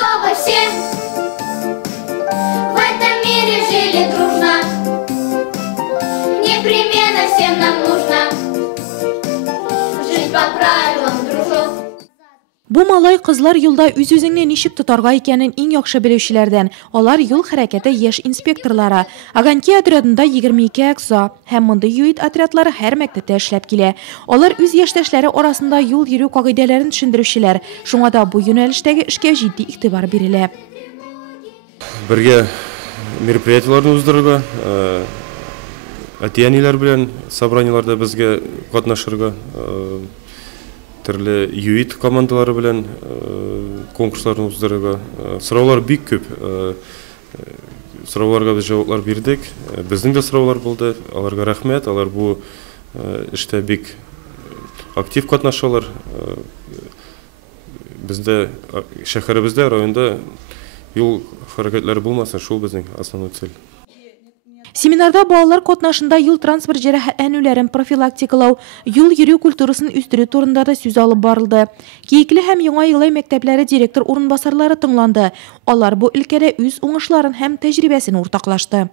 чтобы все в этом мире жили дружно. Непременно всем нам нужно жить по правилам, дружок. Bu malay qızlar yolda üz-özünü nişib tutarga икәнен иң яхшы белүчеләрдән. Алар юл хәрәкәте яшь инспекторлары. Аганки отрядында 22 әгъза һәм мондый юит отрядлары һәр мәктәптә эшләп килә. Алар үз яшьтәшләре арасында юл йөрү кагыйдәләрен төшендерүчеләр. Шуңа да бу юнәлештәге эшкә җитди игътибар бирелә. Бергә мероприятиеләрне уздырырга, әтиәниләр белән собраниеләрдә безгә катнашырга, төрле юит командалары белән конкурсларны уздырырга. Сораулар бик күп. Сорауларга без җаваплар бирдек. Безнең дә сораулар булды. Аларга рәхмәт. Алар бу эштә бик актив катнашалар. Бездә шәһәребездә, районда юл хәрәкәтләре булмаса, шул безнең основной цель. Семинарда балалар катнашында юл транспорт җәрәхәтләнүләрен профилактикалау, юл йөрү культурасын үстерү турында да сүз алып барылды. Кийекле һәм Яңа Елай мәктәпләре директор урынбасарлары тыңланды. Алар бу өлкәдә үз уңышларын һәм тәҗрибәсен уртаклашты.